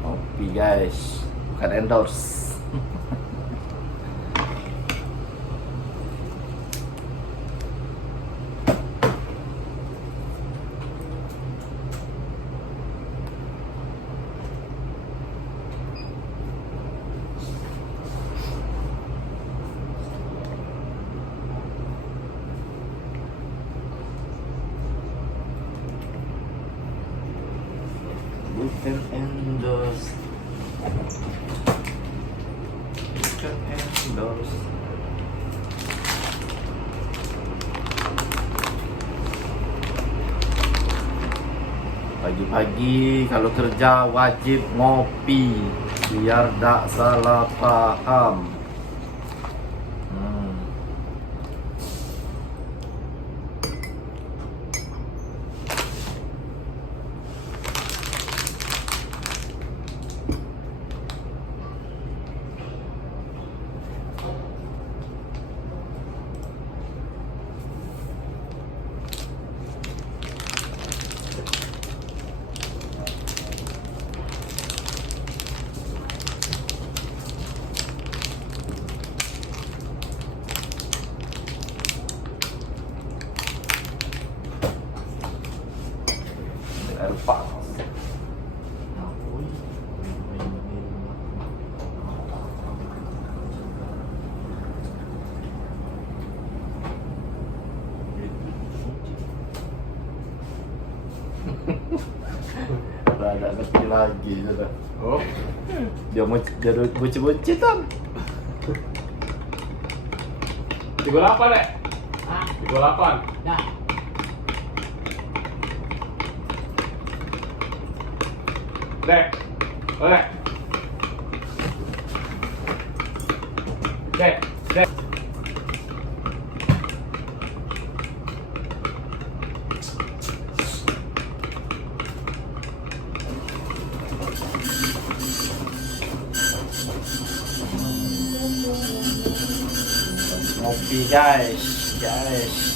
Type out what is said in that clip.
Kopi guys, bukan endorse. Bukan endorse. Bukan endorse. Pagi-pagi kalau kerja wajib ngopi biar tak salah paham. Air panas. Rada ngerti lagi sudah. Oh, Dia mau jadi bocil-bocilan. 38 deh. Hah? 38. Dah. Dek. Oh, dek. Dek, dek. Ngopi guys.